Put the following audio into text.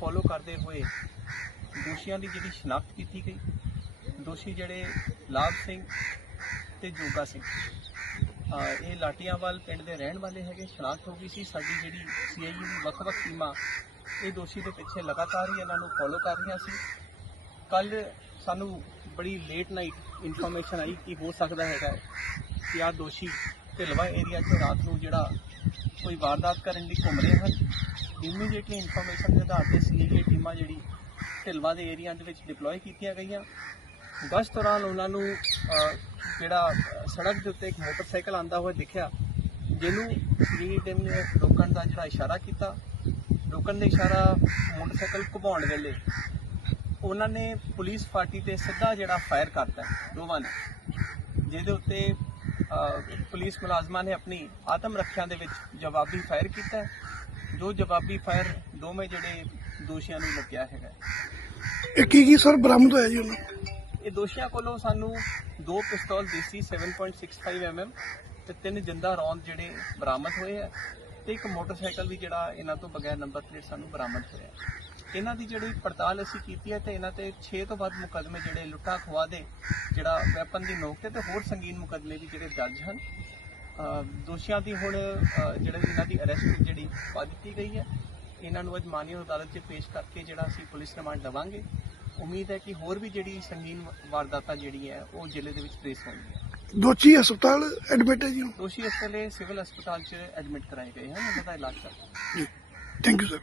Follow ਕਰਦੇ ਹੋਏ ਦੋਸ਼ੀਆਂ ਦੀ ਜਿਹੜੀ ਸ਼ਨਾਖਤ ਕੀਤੀ ਗਈ। ਦੋਸ਼ੀ ਜਿਹੜੇ ਲਾਭ ਸਿੰਘ ਤੇ ਜੋਗਾ ਸਿੰਘ। ਇਹ ਲਾਟੀਆਂਵਾਲ ਪਿੰਡ ਦੇ ਰਹਿਣ ਵਾਲੇ ਹੈਗੇ, ਸ਼ਨਾਖਤ ਹੋ ਗਈ ਸੀ। ਸਾਡੀ ਜਿਹੜੀ ਸੀਆਈਏ ਦੀ ਵੱਖ-ਵੱਖ ਟੀਮਾਂ ਇਹ ਦੋਸ਼ੀ ਦੇ ਪਿੱਛੇ ਲਗਾਤਾਰ ਹੀ ਇਹਨਾਂ ਨੂੰ ਫੋਲੋ ਕਰ ਰਹੀਆਂ ਸੀ। ਕੱਲ ਸਾਨੂੰ ਬੜੀ ਲੇਟ ਨਾਈਟ ਇਨਫੋਰਮੇਸ਼ਨ ਆਈ ਕਿ ਹੋ ਸਕਦਾ ਹੈਗਾ ਕਿ ਆ ਦੋਸ਼ੀ ਢਿਲਵਾ ਏਰੀਆ 'ਚ ਰਾਤ ਨੂੰ ਜਿਹੜਾ ਕੋਈ ਵਾਰਦਾਤ ਕਰਨ ਲਈ ਘੁੰਮ ਰਹੇ ਹਨ। ਇਮੀਡੀਏਟਲੀ ਇਨਫੋਰਮੇਸ਼ਨ ਦੇ ਆਧਾਰ ਤੇ ਸੀਆਈਏ ਟੀਮਾਂ ਜਿਹੜੀ ਢਿਲਵਾ ਦੇ ਏਰੀਆ ਦੇ ਵਿੱਚ ਡਿਪਲੋਏ ਕੀਤੀਆਂ ਗਈਆਂ। ਗਸ਼ਤ ਦੌਰਾਨ ਉਹਨਾਂ ਨੂੰ ਜਿਹੜਾ ਸੜਕ ਦੇ ਉੱਤੇ ਇੱਕ ਮੋਟਰਸਾਈਕਲ ਆਂਦਾ ਹੋਇਆ ਦਿਖਿਆ, ਜਿਹਨੂੰ ਸੀਆਈਏ ਟੀਮ ਨੇ ਰੋਕਣ ਦਾ ਜਿਹੜਾ ਇਸ਼ਾਰਾ ਕੀਤਾ। ਰੋਕਣ ਦਾ ਇਸ਼ਾਰਾ ਮੋਟਰਸਾਈਕਲ ਘੁਮਾਉਣ ਵੇਲੇ ਉਹਨਾਂ ਨੇ ਪੁਲਿਸ ਪਾਰਟੀ ਤੇ ਸਿੱਧਾ ਜਿਹੜਾ ਫਾਇਰ ਕਰਤਾ ਦੋਵਾਂ ਨੇ। ਜਿਹਦੇ ਉੱਤੇ ਪੁਲਿਸ ਮੁਲਾਜ਼ਮਾਂ ਨੇ ਆਪਣੀ ਆਤਮ ਰੱਖਿਆ ਦੇ ਵਿੱਚ ਜਵਾਬੀ ਫਾਇਰ ਕੀਤਾ। ਜੋ ਜਵਾਬੀ ਫਾਇਰ ਦੋਵੇਂ ਜਿਹੜੇ ਦੋਸ਼ੀਆਂ ਨੂੰ ਲੱਗਿਆ ਹੈਗਾ। ਇਹ ਕੀ ਕੀ ਸਰ ਬਰਾਮਦ ਹੋਇਆ ਜੀ ਉਹਨੂੰ ਇਹ ਦੋਸ਼ੀਆਂ ਕੋਲੋਂ ਸਾਨੂੰ ਦੋ ਪਿਸਤੌਲ ਦੇਸੀ 7.65 mm ਤੇ ਤਿੰਨ ਜਿੰਦਾ ਰੌਂਦ ਜਿਹੜੇ ਬਰਾਮਦ ਹੋਏ ਆ ਤੇ ਇੱਕ ਮੋਟਰਸਾਈਕਲ ਵੀ ਜਿਹੜਾ ਇਹਨਾਂ ਤੋਂ ਬਗੈਰ ਨੰਬਰ ਪਲੇਟ ਸਾਨੂੰ ਬਰਾਮਦ ਹੋਇਆ। ਇਹਨਾਂ ਦੀ ਜਿਹੜੀ ਪੜਤਾਲ ਅਸੀਂ ਕੀਤੀ ਹੈ ਤੇ ਇਹਨਾਂ ਤੇ 6 ਤੋਂ ਵੱਧ ਮੁਕੱਦਮੇ ਜਿਹੜੇ ਲੁੱਟਾ ਖੋਆ ਦੇ ਜਿਹੜਾ ਵੈਪਨ ਦੀ ਨੋਕ ਤੇ ਤੇ ਹੋਰ ਸੰਗੀਨ ਮੁਕੱਦਮੇ ਵੀ ਜਿਹੜੇ ਦਰਜ ਹਨ। ਦੋਸ਼ੀਆਂ ਦੀ ਹੁਣ ਜਿਹੜੇ ਇਹਨਾਂ ਦੀ ਅਰੈਸਟ ਜਿਹੜੀ ਪਾ ਦਿੱਤੀ ਗਈ ਹੈ ਇਹਨਾਂ ਨੂੰ ਅੱਜ ਮਾਨਯੋਗ ਅਦਾਲਤ 'ਚ ਪੇਸ਼ ਕਰਕੇ ਜਿਹੜਾ ਅਸੀਂ ਪੁਲਿਸ ਰਿਮਾਂਡ ਲਵਾਂਗੇ। ਉਮੀਦ ਹੈ ਕਿ ਹੋਰ ਵੀ ਜਿਹੜੀ ਸੰਗੀਨ ਵਾਰਦਾਤਾਂ ਜਿਹੜੀ ਹੈ ਉਹ ਜ਼ਿਲ੍ਹੇ ਦੇ ਵਿੱਚ ਟ੍ਰੇਸ ਹੋਣਗੀਆਂ। ਦੋਚੀ ਹਸਪਤਾਲ ਐਡਮਿਟ ਹੈ ਜੀ ਦੋਸ਼ੀ ਇਸ ਵੇਲੇ ਸਿਵਲ ਹਸਪਤਾਲ 'ਚ ਐਡਮਿਟ ਕਰਾਏ ਗਏ ਹਨ ਉਹਨਾਂ ਦਾ ਇਲਾਜ ਚੱਲ ਰਿਹਾ ਹੈ। Thank you sir